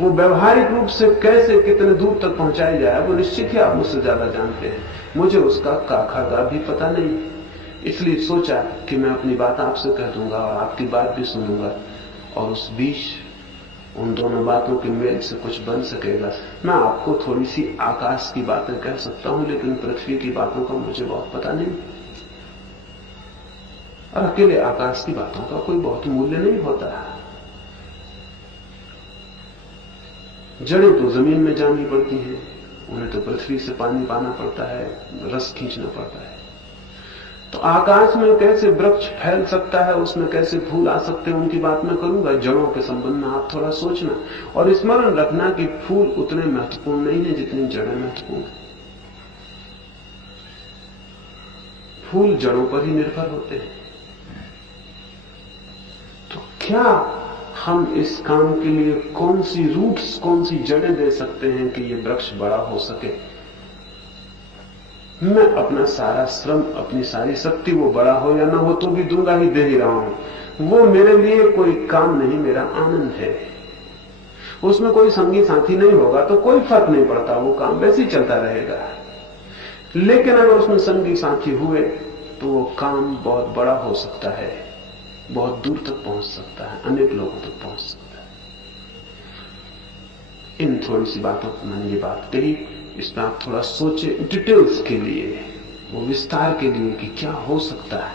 वो व्यवहारिक रूप से कैसे कितने दूर तक पहुंचाई जाए, वो निश्चित ही आप मुझसे ज्यादा जानते हैं। मुझे उसका काखा भी पता नहीं, इसलिए सोचा कि मैं अपनी बात आपसे कह दूंगा और आपकी बात भी सुनूंगा, और उस बीच उन दोनों बातों के मेल से कुछ बन सकेगा। मैं आपको थोड़ी सी आकाश की बातें कह सकता हूं, लेकिन पृथ्वी की बातों का मुझे बहुत पता नहीं, और अकेले आकाश की बातों का कोई बहुत मूल्य नहीं होता है। जड़ें तो जमीन में जानी पड़ती हैं, उन्हें तो पृथ्वी से पानी पाना पड़ता है, रस खींचना पड़ता है। तो आकाश में कैसे वृक्ष फैल सकता है, उसमें कैसे फूल आ सकते हैं, उनकी बात मैं करूंगा। जड़ों के संबंध में आप थोड़ा सोचना और स्मरण रखना कि फूल उतने महत्वपूर्ण नहीं है जितनी जड़ें महत्वपूर्ण हैं। फूल जड़ों पर ही निर्भर होते हैं। तो क्या हम इस काम के लिए कौन सी रूट्स, कौन सी जड़ें दे सकते हैं कि ये वृक्ष बड़ा हो सके? मैं अपना सारा श्रम, अपनी सारी शक्ति, वो बड़ा हो या ना हो तो भी दूंगा ही, दे ही रहा हूं। वो मेरे लिए कोई काम नहीं, मेरा आनंद है। उसमें कोई संगी साथी नहीं होगा तो कोई फर्क नहीं पड़ता, वो काम वैसे ही चलता रहेगा। लेकिन अगर उसमें संगी साथी हुए तो वो काम बहुत बड़ा हो सकता है, बहुत दूर तक पहुंच सकता है, अनेक लोगों तक पहुंच सकता है। इन थोड़ी सी बातों पर मैंने ये बात कही, इसमें आप थोड़ा सोचे, डिटेल्स के लिए, वो विस्तार के लिए कि क्या हो सकता है,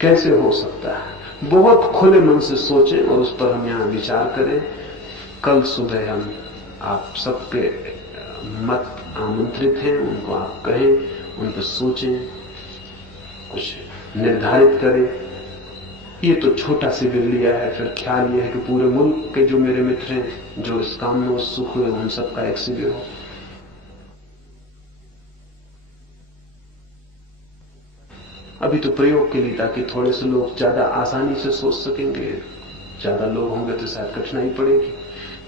कैसे हो सकता है। बहुत खुले मन से सोचें और उस पर हम यहां विचार करें। कल सुबह हम आप सबके मत आमंत्रित हैं, उनको आप कहें, उन पर सोचें, कुछ निर्धारित करें। ये तो छोटा शिविर लिया है, फिर ख्याल यह है कि पूरे मुल्क के जो मेरे मित्र हैं, जो इस काम में उत्सुक हुए, उन सबका एक शिविर हो। अभी तो प्रयोग के लिए, ताकि थोड़े से लोग ज्यादा आसानी से सोच सकेंगे। ज्यादा लोग होंगे तो शायद कठिनाई पड़ेगी।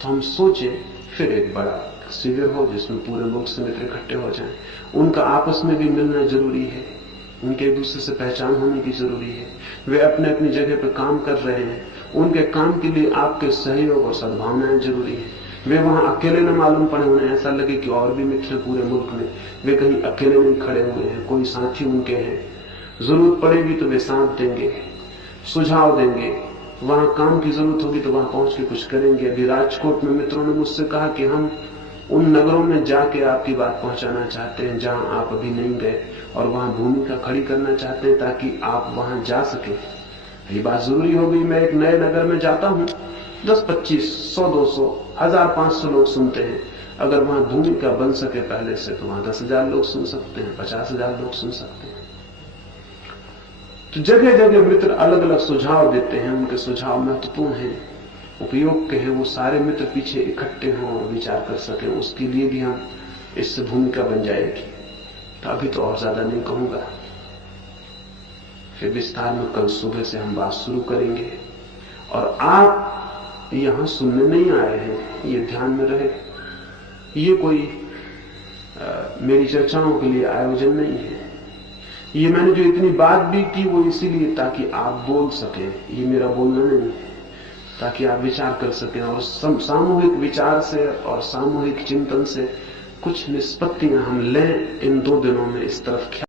तो हम सोचे फिर एक बड़ा शिविर हो जिसमें पूरे मुल्क से मित्र इकट्ठे हो जाएं। उनका आपस में भी मिलना जरूरी है, उनके एक दूसरे से पहचान होने की जरूरी है। वे अपने अपनी जगह पर काम कर रहे हैं, उनके काम के लिए आपके सहयोग और सद्भावनाएं जरूरी है। वे वहां अकेले न मालूम पड़े, उन्हें ऐसा लगे कि और भी मित्र पूरे मुल्क में, वे कहीं अकेले नहीं खड़े हुए हैं, कोई साथी उनके हैं। जरूरत पड़ेगी तो वे साथ देंगे, सुझाव देंगे। वहां काम की जरूरत होगी तो वहां पहुंच के कुछ करेंगे। अभी राजकोट में मित्रों ने मुझसे कहा कि हम उन नगरों में जाके आपकी बात पहुंचाना चाहते हैं जहां आप अभी नहीं गए, और वहां भूमिका खड़ी करना चाहते हैं ताकि आप वहां जा सके। ये बात जरूरी हो गई। मैं एक नए नगर में जाता हूं, 10-25, 100, 200, 1500 लोग सुनते हैं। अगर वहां भूमिका बन सके पहले से तो वहां 10,000 लोग सुन सकते हैं, 50,000 लोग सुन सकते हैं। तो जगह जगह मित्र अलग अलग सुझाव देते हैं, उनके सुझाव महत्वपूर्ण हैं, उपयोग के हैं। वो सारे मित्र पीछे इकट्ठे हों और विचार कर सकें, उसके लिए भी हम इससे भूमिका बन जाएगी। तो अभी तो और ज्यादा नहीं कहूंगा, फिर विस्तार में कल सुबह से हम बात शुरू करेंगे। और आप यहां सुनने नहीं आए हैं, ये ध्यान में रहे। ये कोई मेरी चर्चाओं के लिए आयोजन नहीं है। ये मैंने जो इतनी बात भी की वो इसीलिए ताकि आप बोल सकें। ये मेरा बोलना नहीं है, ताकि आप विचार कर सकें और सामूहिक विचार से और सामूहिक चिंतन से कुछ निष्पत्तियां हम लें इन 2 दिनों में। इस तरफ ख्याल